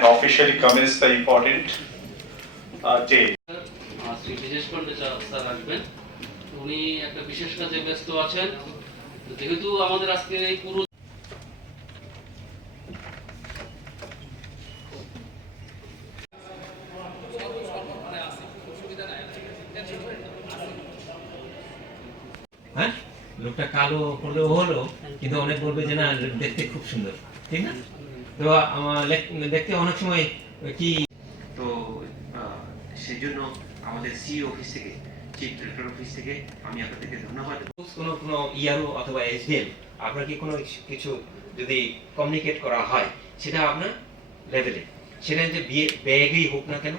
and officially commence the important uh, day. আহ, Shri sir আসবেন। উনি একটা বিশেষ কাজে ব্যস্ত আছেন। যেহেতু আমাদের আজকের এই পুরো হ্যাঁ? লোকটা কালো হলেও হলো কিন্তু অনেক বলবে যে না দেখতে খুব সুন্দর। ঠিক না? তো দেখতে অনেক সময় কি তো সেই জন্য আমাদের সি অফিস থেকে চিফ ডিরেক্টর অফিস থেকে আমি আপনাদেরকে ধন্যবাদ। কোনো কোনো ইয়ারও অথবা এসডিএম আপনার কি কোনো কিছু যদি কমিউনিকেট করা হয় সেটা আপনার লেভেলে সেটা যে বিয়ে ব্যাগেই হোক না কেন।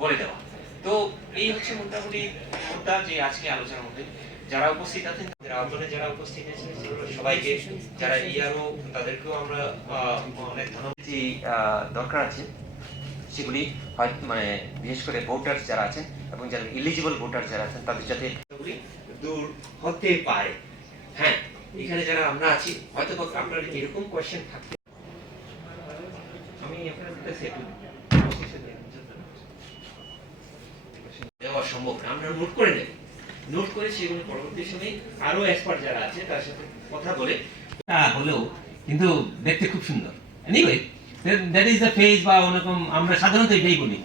বলে দেওয়া। তো এই হচ্ছে মোটামুটি মুদ্রা যে আজকে আলোচনার মধ্যে। যারা উপস্থিত আছেন তাদের আন্দোলনে যারা উপস্থিত আছেন সবাইকে যারা ইয়ারও তাদেরকেও আমরা অনেক ধন্যবাদ। যে দরকার আছে সেগুলি হয় মানে বিশেষ করে ভোটার যারা আছেন এবং যারা ইলিজিবল ভোটার যারা আছেন তাদের যাতে দূর হতে পারে। হ্যাঁ এখানে যারা আমরা আছি হয়তো আপনার এরকম কোয়েশ্চেন থাকতে আমি আপনার কাছে দেওয়া সম্ভব না আমরা নোট করে নেব। নোট করে সেগুলো পরবর্তী সময়ে আরও এক্সপার্ট যারা আছে তার সাথে কথা বলে তা হলেও কিন্তু দেখতে খুব সুন্দর। Anyway that is the phase বা ওরকম আমরা সাধারণত এটাই বলি।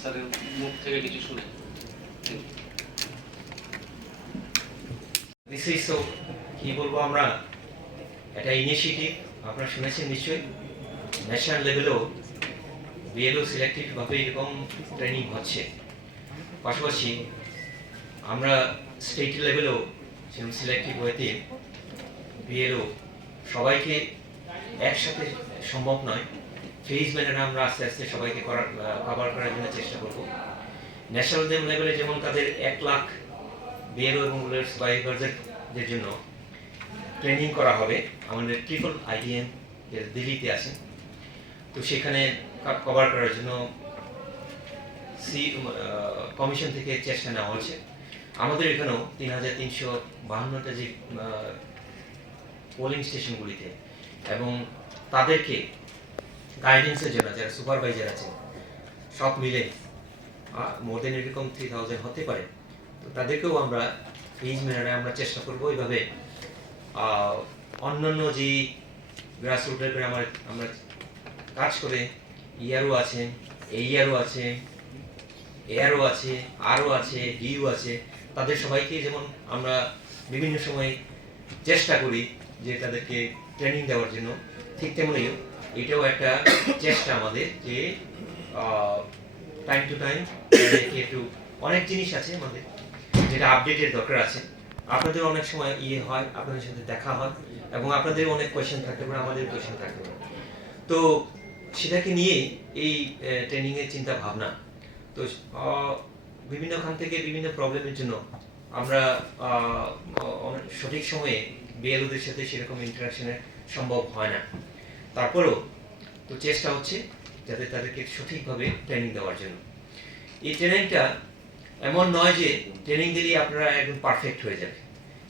স্যারের মুখ থেকে কিছু শুনে। দিস ইজ সো কি বলব আমরা? একটা ইনিশিয়েটিভ আপনারা শুনেছেন নিশ্চয়ই। ন্যাশনাল লেভেলেও বিএলও সিলেক্টিভ ভাবে এরকম ট্রেনিং হচ্ছে। পাশাপাশি আমরা স্টেট লেভেলেও সেরকম সিলেক্টিভ হয়েতে বিএলও সবাইকে একসাথে সম্ভব নয়। ফেজ ম্যানারে আমরা আস্তে আস্তে সবাইকে করার কভার করার জন্য চেষ্টা করব। ন্যাশনাল লেভেলে যেমন তাদের এক লাখ বিএলও এবং সুপারভাইজারদের জন্য ট্রেনিং করা হবে। আমাদের ট্রিপল আইডিএম দিল্লিতে আছে। তো সেখানে কভার করার জন্য সি কমিশন থেকে চেষ্টা নেওয়া হয়েছে। আমাদের এখানেও তিন হাজার তিনশো বাহান্নটা যে পোলিং স্টেশনগুলিতে এবং তাদেরকে গাইডেন্সের জন্য, যারা সুপারভাইজার আছে, সব মিলে মোর দেন এরকম থ্রি থাউজেন্ড হতে পারে। তো তাদেরকেও আমরা ফেজ মেনারে আমরা চেষ্টা করব এইভাবে অন্যান্য যে গ্রাসরুট লেভেলে আমরা আমরা কাজ করে, ইয়ারও আছে এইয়ারও আছে এয়ারও আছে আরও আছে ডিউ আছে। তাদের সবাইকে যেমন আমরা বিভিন্ন সময় চেষ্টা করি যে তাদেরকে ট্রেনিং দেওয়ার জন্য, ঠিক তেমনি এটাও একটা চেষ্টা আমাদের যে টাইম টু টাইম একটু অনেক জিনিস আছে আমাদের যেটা আপডেটের দরকার আছে। আপনাদের অনেক সময় ইয়ে হয়, আপনাদের সাথে দেখা হয় এবং আপনাদের অনেক কোয়েশ্চেন থাকতে পারে, আমাদের কোয়েশ্চেন থাকতে পারে। তো সেটাকে নিয়ে এই ট্রেনিং এর চিন্তা ভাবনা তো আহ, বিভিন্ন খান থেকে বিভিন্ন প্রবলেমের জন্য আমরা সঠিক সময়ে বিএলওদের সাথে সেরকম ইন্টারাকশনের সম্ভব হয় না। তারপরেও তো চেষ্টা হচ্ছে যাতে তাদেরকে সঠিকভাবে ট্রেনিং দেওয়ার জন্য। এই ট্রেনিংটা এমন নয় যে ট্রেনিং দিলেই আপনারা একদম পারফেক্ট হয়ে যাবে।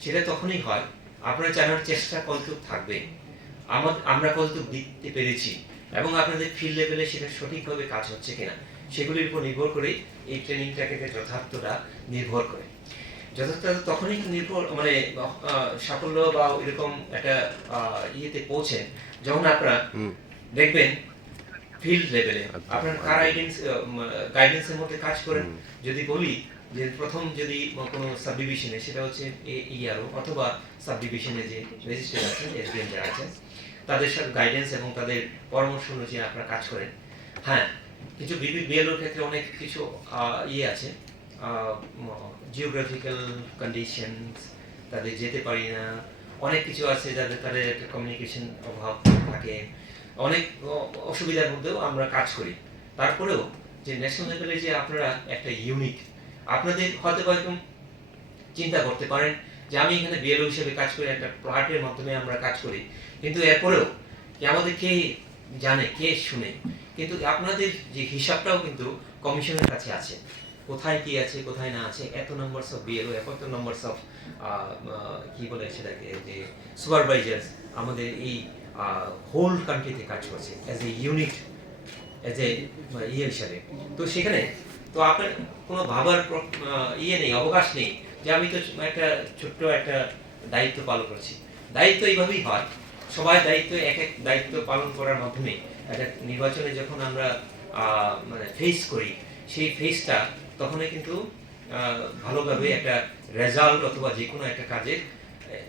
সেটা তখনই হয় আপনারা জানার চেষ্টা কতটুক থাকবে। আমার আমরা কতটুক দিতে পেরেছি এবং আপনাদের ফিল্ড লেভেলে সেটা সঠিকভাবে কাজ হচ্ছে কিনা। সেগুলির উপর নির্ভর করে এই ট্রেনিংটাকে যথার্থটা নির্ভর করে। যথার্থ তখনই নির্ভর মানে সাফল্য বা এরকম একটা ইয়েতে পৌঁছেন যখন আপনারা দেখবেন ফিল্ড লেভেলে আপনার কার গাইডেন্স গাইডেন্সের মধ্যে কাজ করেন? যদি বলি যে প্রথম যদি কোনো সাব ডিভিশনে সেটা হচ্ছে ইআরও অথবা সাব ডিভিশনে যে রেজিস্ট্রেট আছেন এসবিএম যারা আছেন তাদের সাথে গাইডেন্স এবং তাদের পরামর্শ অনুযায়ী আপনারা কাজ করেন। হ্যাঁ কিছু বিএলওর ক্ষেত্রে অনেক কিছু ইয়ে আছে। জিওগ্রাফিক্যাল কন্ডিশন তাদের যেতে পারি না। অনেক কিছু আছে যাদের তাদের একটা কমিউনিকেশন অভাব থাকে। অনেক অসুবিধার মধ্যেও আমরা কাজ করি। তারপরেও যে ন্যাশনাল লেভেলে যে আপনারা একটা ইউনিক আপনাদের হয়তো বা এরকম চিন্তা করতে পারেন যে আমি এখানে বিএলও হিসেবে কাজ করি একটা প্লাটের মাধ্যমে আমরা কাজ করি। কিন্তু এরপরেও কে জানে, কে শুনে। কিন্তু আপনাদের যে হিসাবটাও কিন্তু কমিশনের কাছে আছে। কোথায় কি আছে, কোথায় না আছে, এত নম্বরস অফ বিএলও এত নম্বরস অফ কি বলে সেটাকে, যে সুপারভাইজার্স আমাদের এই হোল কান্ট্রিতে কাজ করছে as a unit as a ইয়ে হিসাবে। তো সেখানে, তো আপনার কোনো ভাবার ইয়ে নেই, অবকাশ নেই, যে আমি তো একটা ছোট্ট একটা দায়িত্ব পালন করছি। দায়িত্ব এইভাবেই হয়। সবাই দায়িত্ব এক এক দায়িত্ব পালন করার মাধ্যমে একটা নির্বাচনে যখন আমরা মানে ফেস করি সেই ফেসটা তখনই কিন্তু ভালোভাবে একটা রেজাল্ট অথবা যে কোনো একটা কাজে আহ,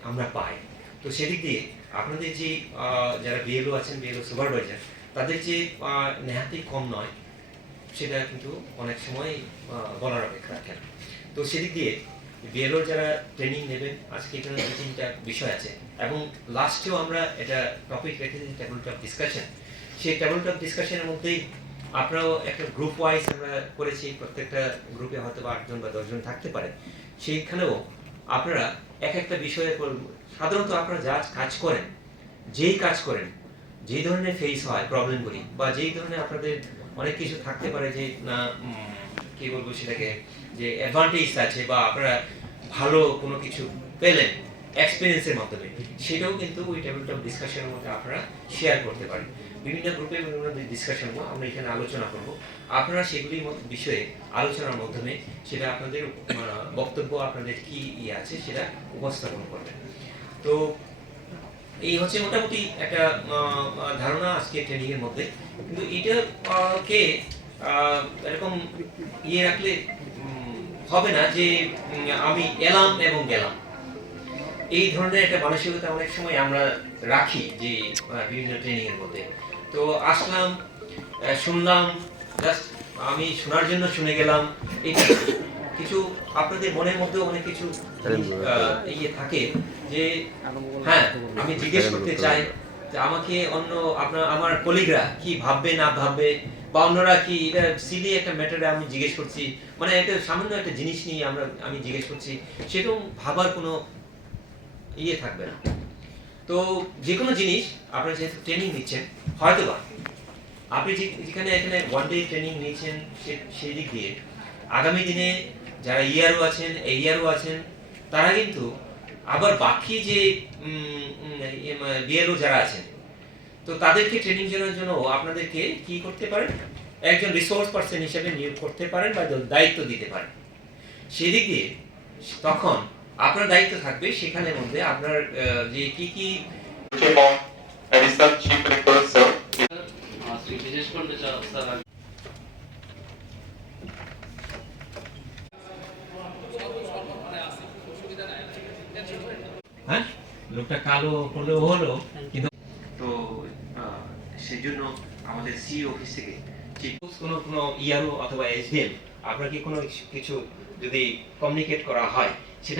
আমরা পাই। তো সেদিক দিয়ে আপনাদের যে যারা বিএলও আছেন বিএলও সুপারভাইজার তাদের যে নেহাতি কম নয় সেটা কিন্তু অনেক সময় বলার অপেক্ষা রাখেন তো সেদিক দিয়ে বিএলও যারা ট্রেনিং নেবেন, আজকে এখানে দু তিনটা বিষয় আছে। এবং লাস্টেও আমরা এটা টপিক রেখেছি টেবল টপ ডিসকাশন সেই টেবল টপ ডিসকাশনের মধ্যেই আপনারাও একটা গ্রুপ ওয়াইজ আমরা করেছি, প্রত্যেকটা গ্রুপে হয়তো বা আটজন বা দশজন থাকতে পারে। সেইখানেও আপনারা এক একটা বিষয়ে সাধারণত আপনারা যা কাজ করেন, যেই কাজ করেন, যেই ধরনের ফেস হয় প্রবলেমগুলি বা যেই ধরনের আপনাদের অনেক কিছু থাকতে পারে যে, না কি বলব সেটাকে? যে অ্যাডভান্টেজ আছে বা আপনারা ভালো কোনো কিছু পেলেন এক্সপিরিয়েন্সের মাধ্যমে, সেটাও কিন্তু ওই টেবিল টপ ডিসকাশনের মধ্যে আপনারা শেয়ার করতে পারেন। বিভিন্ন গ্রুপে বিভিন্ন ডিসকাশন আমরা এখানে আলোচনা করব। আপনারা সেগুলির বিষয়ে আলোচনার মাধ্যমে সেটা আপনাদের বক্তব্য আপনাদের কি ইয়ে আছে সেটা উপস্থাপন করবেন। তো এই হচ্ছে মোটামুটি একটা ধারণা আজকে ট্রেনিং এর মধ্যে। কিন্তু এটা কে এরকম ইয়ে রাখলে হবে না যে আমি এলাম এবং গেলাম। এই ধরনের একটা মানসিকতা অনেক সময় আমরা রাখি যে বিভিন্ন ট্রেনিং এর মধ্যে। তো আসলাম শুনলাম জাস্ট আমি শোনার জন্য শুনে গেলাম এটা কিছু আপনাদের মনের মধ্যে অনেক কিছু আহ, ইয়ে থাকে যে হ্যাঁ আমি জিজ্ঞেস করতে চাই যে আমাকে অন্য আপনার আমার কলিগরা কি ভাববে না ভাববে? বা অন্যরা কি, এটা সিলি একটা ম্যাটারে আমি জিজ্ঞেস করছি। মানে এটা সামান্য একটা জিনিস নিয়ে আমরা, আমি জিজ্ঞেস করছি সেরকম ভাবার কোনো ইয়ে থাকবে না। তো যে কোনো জিনিস আপনারা যেহেতু ট্রেনিং নিচ্ছেন হয়তো বা আপনি যেখানে এখানে ওয়ান ডে ট্রেনিং নিয়েছেন সেই দিক দিয়ে আগামী দিনে যারা ইয়ারও আছেন এরিয়ারও আছেন, তারা কিন্তু আবার বাকি যে বিএলও যারা আছেন তো তাদেরকে ট্রেনিং দেওয়ার জন্য আপনাদেরকে কি করতে পারেন? একজন রিসোর্স পার্সন হিসেবে নিয়োগ করতে পারেন বা দায়িত্ব দিতে পারেন। সেদিক দিয়ে তখন আপনার দায়িত্ব থাকবে সেখানের মধ্যে আপনার যে কি কি চিফ স্যার হ্যাঁ? লোকটা কালো হলেও হলো কিন্তু জন্য আমাদের সি অফিস থেকে চিফ কোনো কোনো ইয়ারও অথবা এসডিএম আপনাকে কোনো কিছু যদি কমিউনিকেট করা হয়